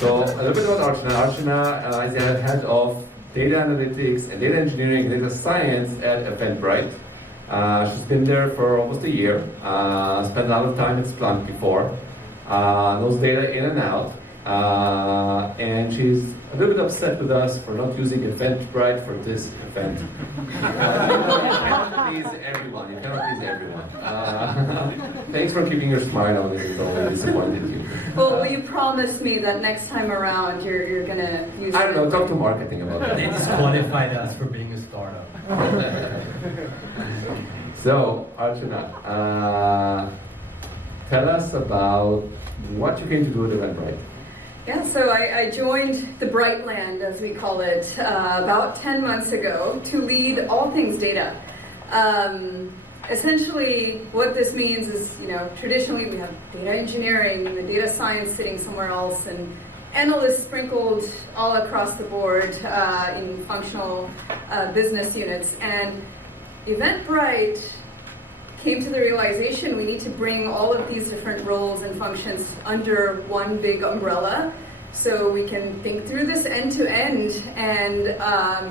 So a little bit about Archana. Archana is the head of data analytics and data engineering and data science at Eventbrite. She's been there for almost a year, spent a lot of time at Splunk before, knows data in and out, and she's a little bit upset with us for not using Eventbrite for this event. You cannot please everyone. You cannot please everyone. Thanks for keeping your smile on it, though I disappointed you. Well, will you promise me that next time around you're going to use I don't know, talk to marketing about that. They disqualified us for being a startup. So, Archana, tell us about what you came to do at Eventbrite. Yeah, so I joined the Bright Land, as we call it, about 10 months ago to lead all things data. Essentially, what this means is, traditionally we have data engineering and the data science sitting somewhere else, and analysts sprinkled all across the board in functional business units. And Eventbrite came to the realization we need to bring all of these different roles and functions under one big umbrella so we can think through this end to end and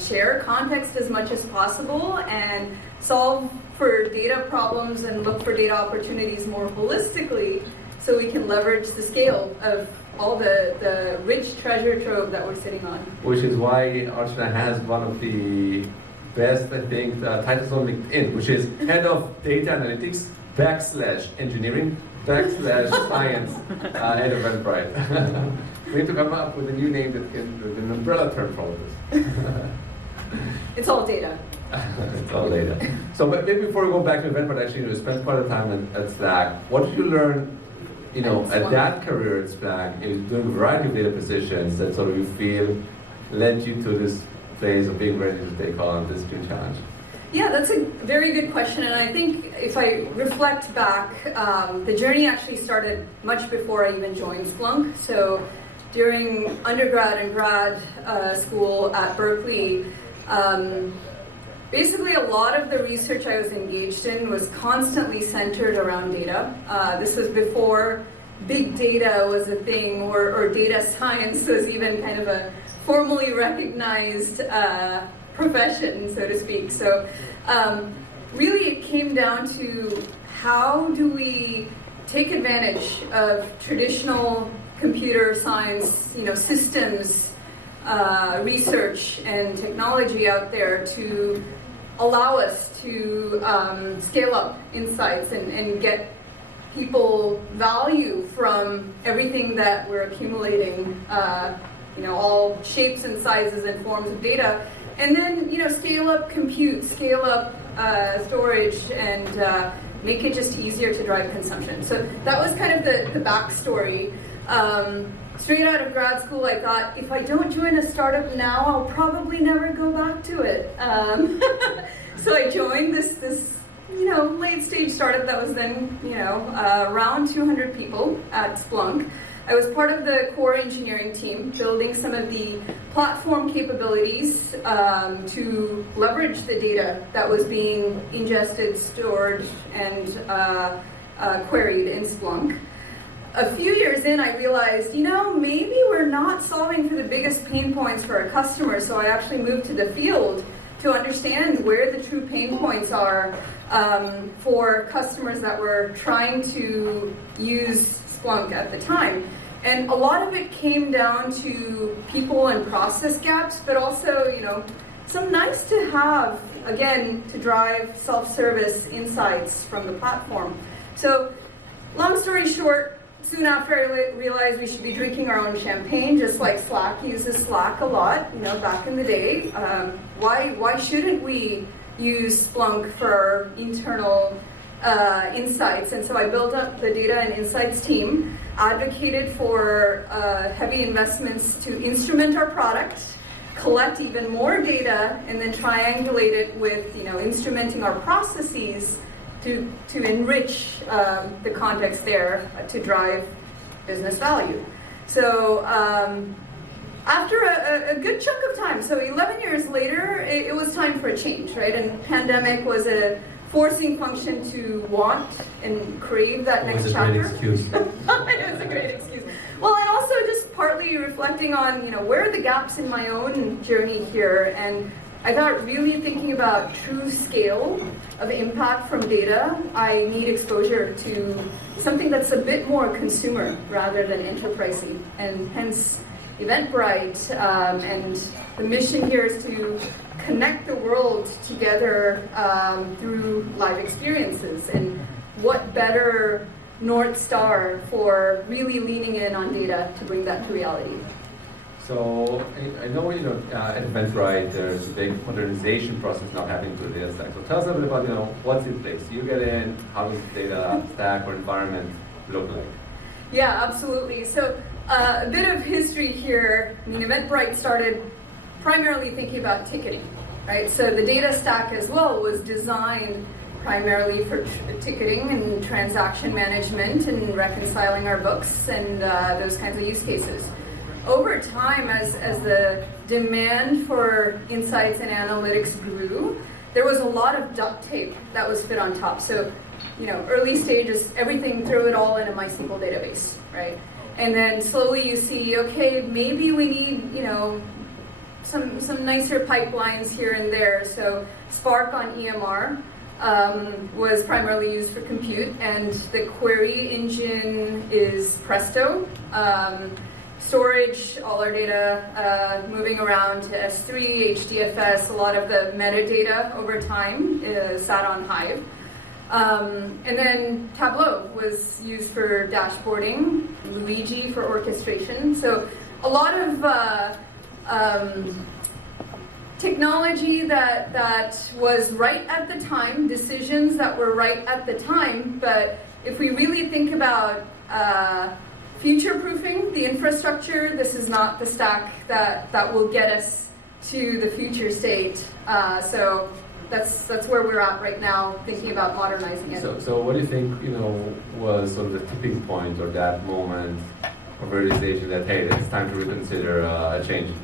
share context as much as possible and solve for data problems and look for data opportunities more holistically so we can leverage the scale of all the rich treasure trove that we're sitting on. Which is why Archana has one of the best, I think, titles on LinkedIn, which is Head of Data Analytics / Engineering / Science at Eventbrite. We need to come up with a new name that can, with an umbrella term for all this. It's all data. It's all data. So but maybe before we go back to Eventbrite, actually, you spent quite a time at Slack. What did you learn, at that career at Slack, doing a variety of data positions that sort of you feel led you to this place of being ready to take on this new challenge? Yeah, that's a very good question, and I think if I reflect back, the journey actually started much before I even joined Splunk. So during undergrad and grad school at Berkeley, basically a lot of the research I was engaged in was constantly centered around data. This was before big data was a thing, or data science was even kind of a formally recognized profession, so to speak. So really it came down to how do we take advantage of traditional computer science, systems, research and technology out there to allow us to scale up insights and get people value from everything that we're accumulating, all shapes and sizes and forms of data, and then scale up compute, scale up storage, and make it just easier to drive consumption. So that was kind of the backstory. Straight out of grad school, I thought, if I don't join a startup now, I'll probably never go back to it. So I joined this late stage startup that was then, around 200 people at Splunk. I was part of the core engineering team, building some of the platform capabilities to leverage the data that was being ingested, stored, and queried in Splunk. A few years in, I realized, maybe we're not solving for the biggest pain points for our customers, so I actually moved to the field to understand where the true pain points are for customers that were trying to use Splunk at the time. And a lot of it came down to people and process gaps, but also, some nice to have, again, to drive self-service insights from the platform. So, long story short, soon after I realized we should be drinking our own champagne, just like Slack uses Slack a lot, back in the day. Why shouldn't we use Splunk for our internal insights? And so I built up the data and insights team, advocated for heavy investments to instrument our product, collect even more data, and then triangulate it with instrumenting our processes to enrich the context there to drive business value. So after a good chunk of time, so 11 years later, it was time for a change, right? And pandemic was a forcing function to want and crave that next chapter. It was a great excuse. It was a great excuse. Well, and also just partly reflecting on, where are the gaps in my own journey here? And I thought really thinking about true scale of impact from data, I need exposure to something that's a bit more consumer rather than enterprisey. And hence Eventbrite, and the mission here is to connect the world together through live experiences. And what better North Star for really leaning in on data to bring that to reality. So I know at Eventbrite there's a big modernization process now happening to the data stack. So tell us a bit about what's in place. You get in, how does the data stack or environment look like? Yeah, absolutely. So a bit of history here. Eventbrite started primarily thinking about ticketing, right? So the data stack as well was designed primarily for ticketing and transaction management and reconciling our books and those kinds of use cases. Over time, as the demand for insights and analytics grew, there was a lot of duct tape that was fit on top. So, early stages, everything, throw it all in a MySQL database, right? And then slowly you see, okay, maybe we need, some nicer pipelines here and there. So Spark on EMR was primarily used for compute, and the query engine is Presto. Storage, all our data moving around to S3, HDFS, a lot of the metadata over time sat on Hive. And then Tableau was used for dashboarding, Luigi for orchestration. So a lot of technology that was right at the time, decisions that were right at the time, but if we really think about future-proofing the infrastructure, this is not the stack that will get us to the future state. So that's where we're at right now, thinking about modernizing it. So what do you think, was sort of the tipping point or that moment of realization that, hey, it's time to reconsider a change?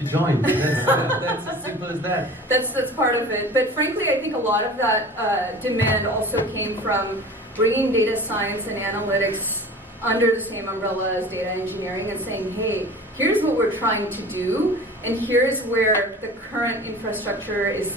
She joined. That's as simple as that. That's part of it. But frankly, I think a lot of that demand also came from bringing data science and analytics under the same umbrella as data engineering and saying, hey, here's what we're trying to do, and here's where the current infrastructure is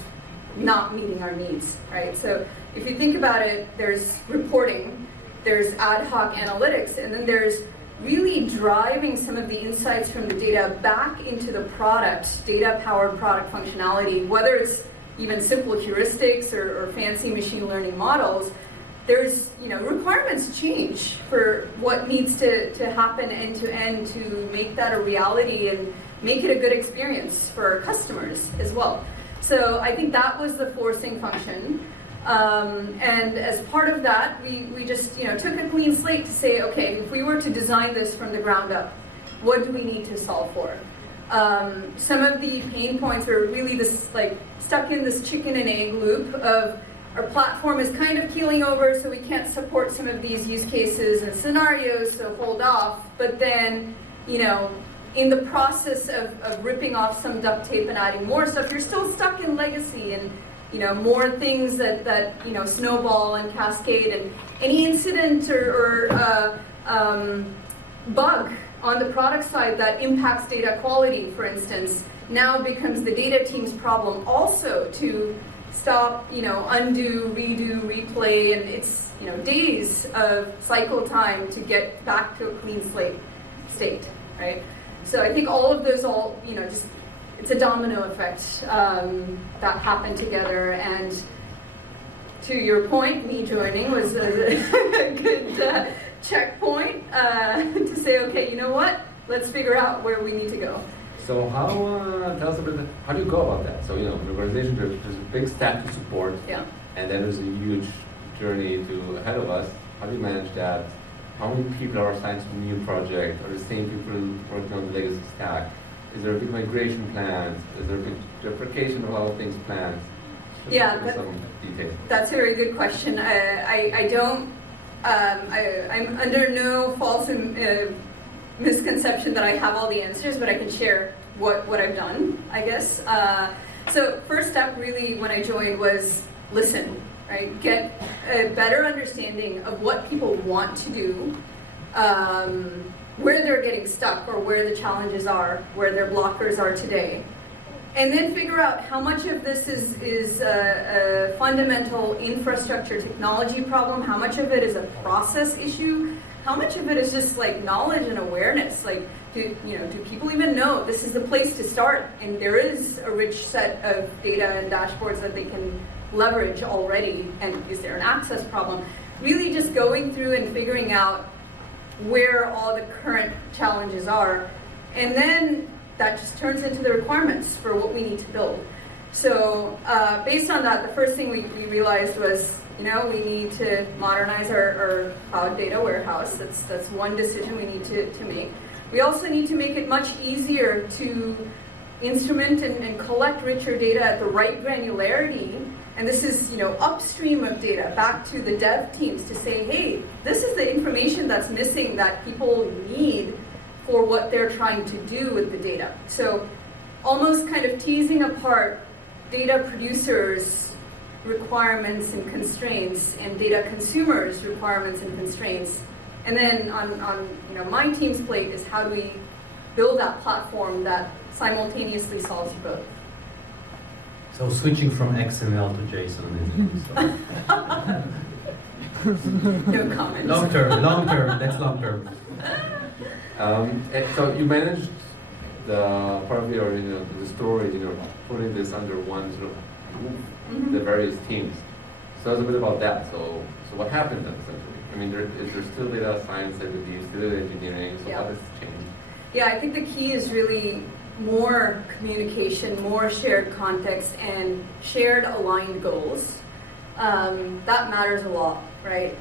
not meeting our needs, right? So if you think about it, there's reporting, there's ad hoc analytics, and then there's really driving some of the insights from the data back into the product, data-powered product functionality, whether it's even simple heuristics or fancy machine learning models. There's, requirements change for what needs to happen end to end to make that a reality and make it a good experience for our customers as well. So I think that was the forcing function. And as part of that, we just, took a clean slate to say, okay, if we were to design this from the ground up, what do we need to solve for? Some of the pain points were really this, stuck in this chicken and egg loop of our platform is kind of keeling over, so we can't support some of these use cases and scenarios, so hold off. But then, in the process of ripping off some duct tape and adding more stuff, you're still stuck in legacy and, more things that snowball and cascade, and any incident or bug on the product side that impacts data quality, for instance, now becomes the data team's problem also to stop, undo, redo, replay, and it's, days of cycle time to get back to a clean slate state, right? So I think all of those just, it's a domino effect that happened together, and to your point, me joining was a good checkpoint to say, okay, you know what? Let's figure out where we need to go. So tell us a bit, how do you go about that? So, organization, there's a big stack to support, and then there's a huge journey ahead of us. How do you manage that? How many people are assigned to a new project? Are the same people working on the legacy stack? Is there a big migration plan? Is there a big deprecation of a lot of things planned? Some details. That's a very good question. I'm under no false misconception that I have all the answers, but I can share what I've done, I guess. So first step really when I joined was listen, right? Get a better understanding of what people want to do, where they're getting stuck or where the challenges are, where their blockers are today. And then figure out how much of this is a fundamental infrastructure technology problem, how much of it is a process issue, how much of it is just like knowledge and awareness. Like, do people even know this is the place to start? And there is a rich set of data and dashboards that they can leverage already. And is there an access problem? Really just going through and figuring out where all the current challenges are. And then that just turns into the requirements for what we need to build. So based on that, the first thing we realized was, we need to modernize our cloud data warehouse. That's one decision we need to make. We also need to make it much easier to instrument and collect richer data at the right granularity. And this is, upstream of data back to the dev teams to say, hey, this is the information that's missing that people need for what they're trying to do with the data. So almost kind of teasing apart data producers' requirements and constraints and data consumers' requirements and constraints. And then on my team's plate is how do we build that platform that simultaneously solves both. So switching from XML to JSON is No comment. long term, that's long term. So you managed the part of your, the storage, putting this under one sort of roof, the various teams. So it's a bit about that. So what happened then essentially? I mean, is there still data science that would be still data engineering? So how does it change? Yeah, I think the key is really more communication, more shared context, and shared aligned goals. That matters a lot, right?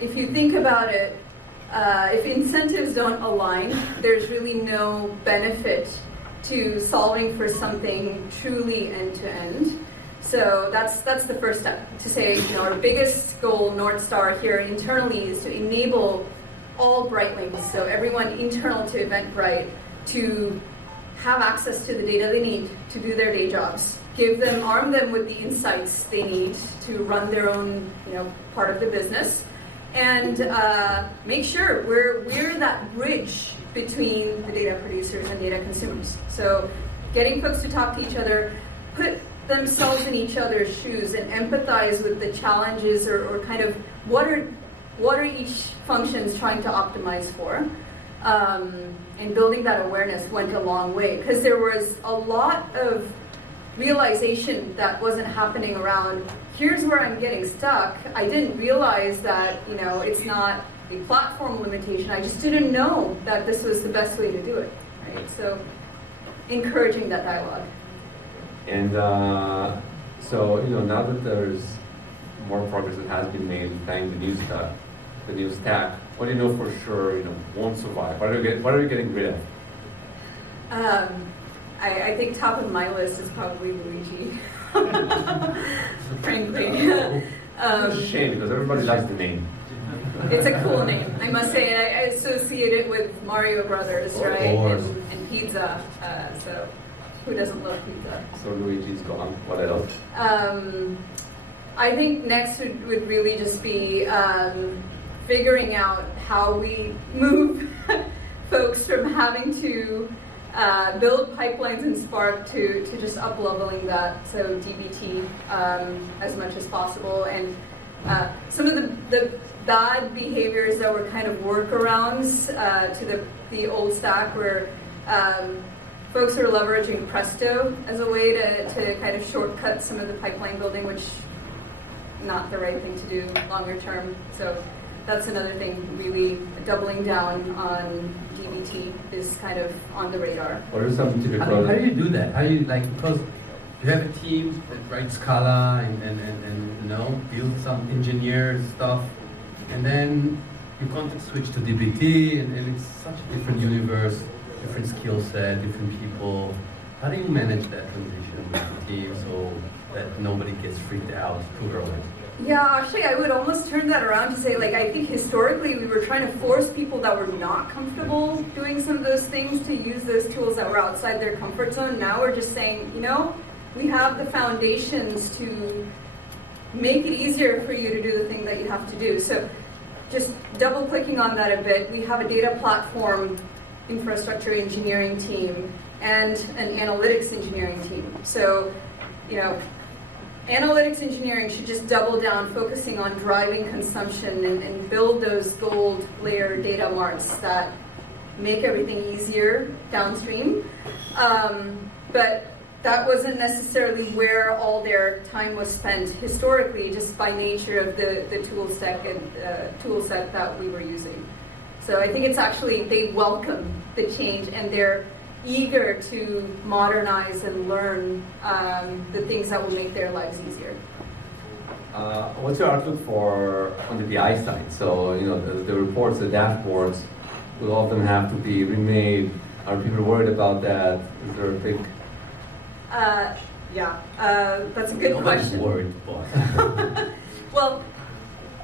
If you think about it, if incentives don't align, there's really no benefit to solving for something truly end-to-end. So that's the first step, to say, our biggest goal, North Star here internally, is to enable all Brightlinks, so everyone internal to Eventbrite, to have access to the data they need to do their day jobs. Arm them with the insights they need to run their own, part of the business, and make sure we're that bridge between the data producers and data consumers. So getting folks to talk to each other, put themselves in each other's shoes, and empathize with the challenges or kind of what are each functions trying to optimize for. And building that awareness went a long way, because there was a lot of realization that wasn't happening around, here's where I'm getting stuck. I didn't realize that, it's not a platform limitation. I just didn't know that this was the best way to do it, right? So encouraging that dialogue. And so, now that there's more progress that has been made thanks to the new stack, what do you know for sure, won't survive? What are you getting rid of? I think top of my list is probably Luigi, frankly. It's a shame, because everybody likes the name. It's a cool name, I must say, and I associate it with Mario Brothers, right? And pizza, so who doesn't love pizza? So Luigi's gone, what else? I think next would really just be figuring out how we move folks from having to build pipelines in Spark to just up-leveling that, so DBT as much as possible. And some of the bad behaviors that were kind of workarounds to the old stack were folks are leveraging Presto as a way to kind of shortcut some of the pipeline building, which not the right thing to do longer term. So that's another thing, really doubling down on DBT is kind of on the radar. What are some typical... How do you do that? How do you, because you have a team that writes Scala and build some engineered stuff, and then you context switch to DBT, and it's such a different universe, different skill set, different people. How do you manage that transition with the team so that nobody gets freaked out too early? Yeah, actually, I would almost turn that around to say, I think historically we were trying to force people that were not comfortable doing some of those things to use those tools that were outside their comfort zone. Now we're just saying, we have the foundations to make it easier for you to do the thing that you have to do. So just double clicking on that a bit, we have a data platform infrastructure engineering team and an analytics engineering team. So, analytics engineering should just double down, focusing on driving consumption and build those gold layer data marts that make everything easier downstream. But that wasn't necessarily where all their time was spent historically, just by nature of the tool set that we were using. So I think it's actually, they welcome the change and they're eager to modernize and learn the things that will make their lives easier. What's your outlook for on the BI side? So, the reports, the dashboards, will all of them have to be remade? Are people worried about that? Is there a big... That's a good question. Nobody's worried, boss. Well,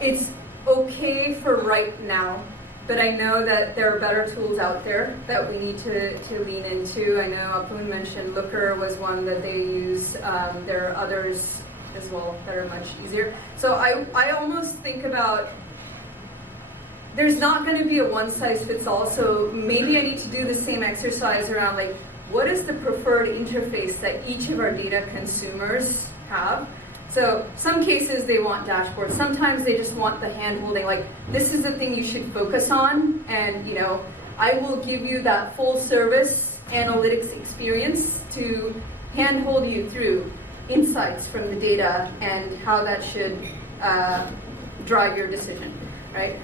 it's okay for right now, but I know that there are better tools out there that we need to lean into. I know Apu mentioned Looker was one that they use. There are others as well that are much easier. So I almost think about, there's not going to be a one-size-fits-all, so maybe I need to do the same exercise around, like, what is the preferred interface that each of our data consumers have? So some cases they want dashboards, sometimes they just want the hand-holding, like, this is the thing you should focus on, and I will give you that full-service analytics experience to hand-hold you through insights from the data and how that should drive your decision, right?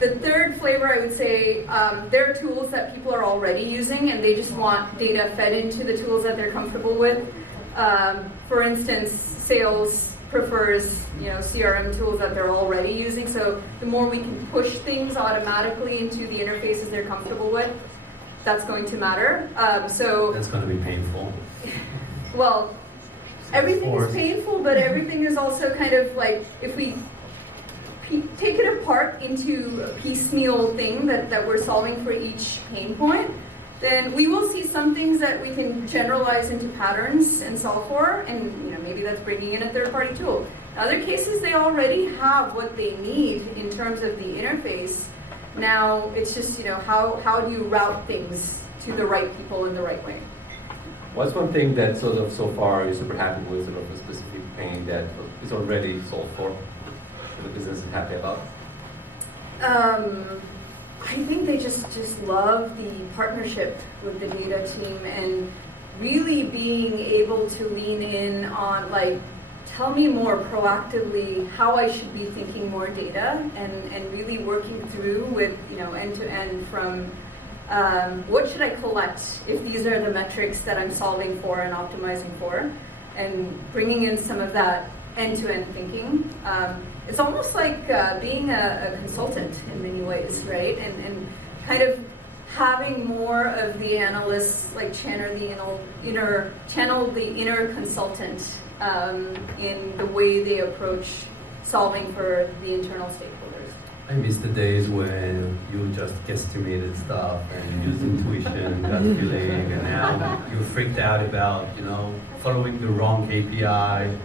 The third flavor, I would say, there are tools that people are already using and they just want data fed into the tools that they're comfortable with. For instance, sales prefers CRM tools that they're already using, so the more we can push things automatically into the interfaces they're comfortable with, that's going to matter. So that's going to be painful. Well, everything is painful, but everything is also kind of like, if we take it apart into a piecemeal thing that we're solving for each pain point, then we will see some things that we can generalize into patterns and solve for, and maybe that's bringing in a third-party tool. In other cases, they already have what they need in terms of the interface. Now it's just how do you route things to the right people in the right way? What's one thing that so far you're super happy with, sort of a specific pain that is already solved for? The business is happy about? I think they just love the partnership with the data team and really being able to lean in on, like, tell me more proactively how I should be thinking more data, and really working through with end to end from what should I collect if these are the metrics that I'm solving for and optimizing for, and bringing in some of that end-to-end thinking. It's almost like being a consultant in many ways, right? And kind of having more of the analysts like channel the inner consultant in the way they approach solving for the internal stakeholders. I miss the days when you just guesstimated stuff and used intuition, gut feeling, and now you're freaked out about following the wrong KPI.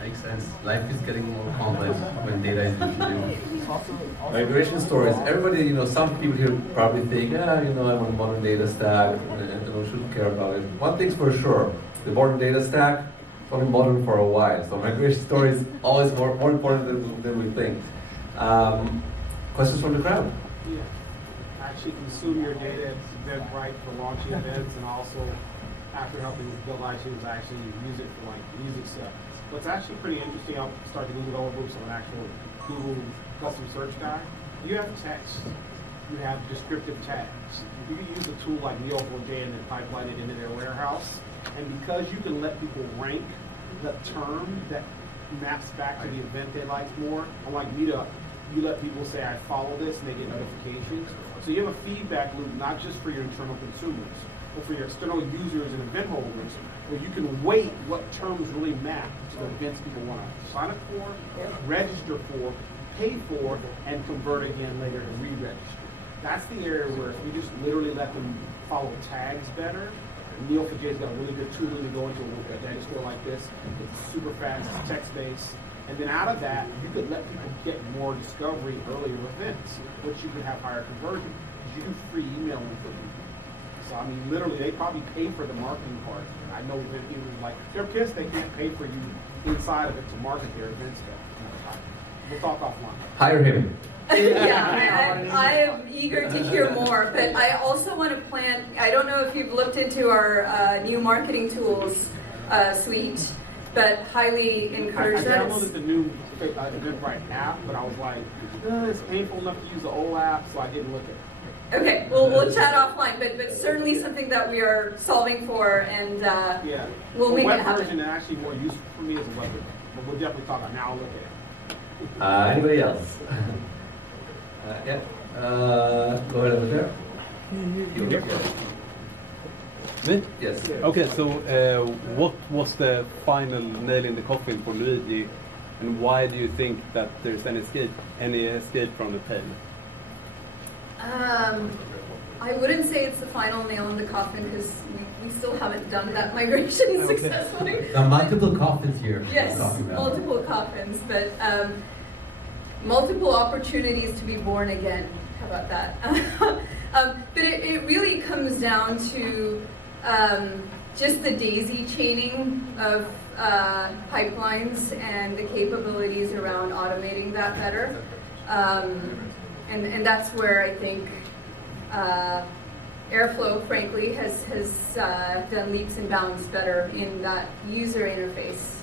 Makes sense. Life is getting more complex when data is introduced. Migration stories. Everybody, some people here probably think, I'm on a modern data stack, and shouldn't care about it. One thing's for sure, the modern data stack is only modern for a while. So migration stories always more important than we think. Questions from the crowd? Yeah. Actually consume your data at Eventbrite for launching events, and also after helping build iTunes, actually use it for music stuff. What's actually pretty interesting, I'll start the Google overview, so an actual Google custom search guy. You have text, you have descriptive tags. You can use a tool like Neo4j and then pipeline it into their warehouse. And because you can let people rank the term that maps back to the event they like more, unlike Meetup, you let people say, I follow this, and they get notifications. So you have a feedback loop, not just for your internal consumers, but for your external users and event holders, where you can weight what terms really map to the events people want to sign up for, register for, pay for, and convert again later to re-register. That's the area where if we just literally let them follow tags better, Neo4j's got a really good tool to go into a data store like this. It's super fast, it's text-based, And then out of that, you could let people get more discovery earlier events, which you could have higher conversion. Because you do free emailing for them. So I mean, literally, they probably pay for the marketing part. I know that it was like, they're pissed they can't pay for you inside of it to market their event stuff. We'll talk offline. Hire him. Yeah, I am eager to hear more, but I also want to plan, I don't know if you've looked into our new marketing tools suite, but highly encourage I that. downloaded the new Eventbrite app, but I was like, it's painful enough to use the old app, so I didn't look at it. Okay, we'll chat offline, but certainly something that we are solving for, and Yeah. we'll The make it web happen. version is actually more useful for me as a web developer, but we'll definitely talk about it. Now I'll look at it. Anybody else? Yeah. Go ahead over there. Me? Yes. Okay, so what was the final nail in the coffin for Luigi, and why do you think that there's any escape from the pain? I wouldn't say it's the final nail in the coffin because we still haven't done that migration successfully. There are multiple coffins here. Yes, we're talking about. multiple coffins, but multiple opportunities to be born again. How about that? But it really comes down to just the daisy chaining of pipelines and the capabilities around automating that better. And that's where I think Airflow, frankly, has done leaps and bounds better in that user interface.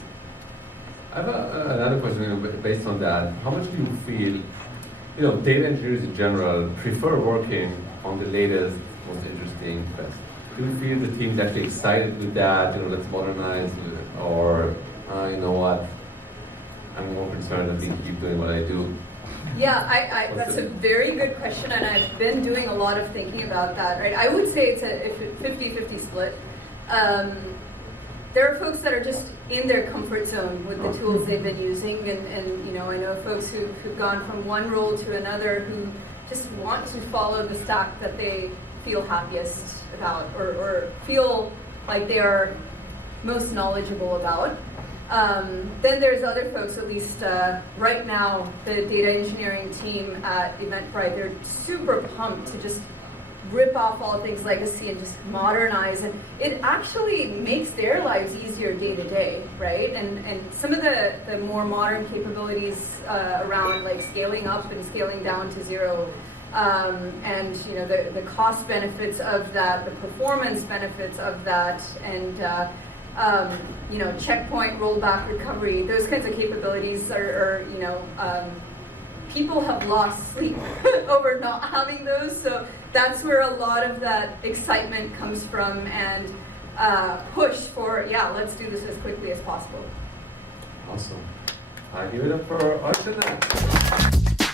I have another question based on that. How much do you feel, data engineers in general prefer working on the latest, most interesting best? Do you feel the team's actually excited with that, let's modernize, or you know what, I'm more concerned that we keep doing what I do? Yeah, that's a very good question, and I've been doing a lot of thinking about that, right? I would say it's a 50-50 split. There are folks that are just in their comfort zone with the tools they've been using, and I know folks who've gone from one role to another who just want to follow the stack that they feel happiest about or feel like they are most knowledgeable about. Then there's other folks, at least right now, the data engineering team at Eventbrite, they're super pumped to just rip off all things legacy and just modernize, and it actually makes their lives easier day to day, right? And some of the more modern capabilities around like scaling up and scaling down to zero, and the cost benefits of that, the performance benefits of that, and checkpoint rollback recovery, those kinds of capabilities are people have lost sleep over not having those, so that's where a lot of that excitement comes from, and push for, let's do this as quickly as possible. Awesome. Give it up for Archana.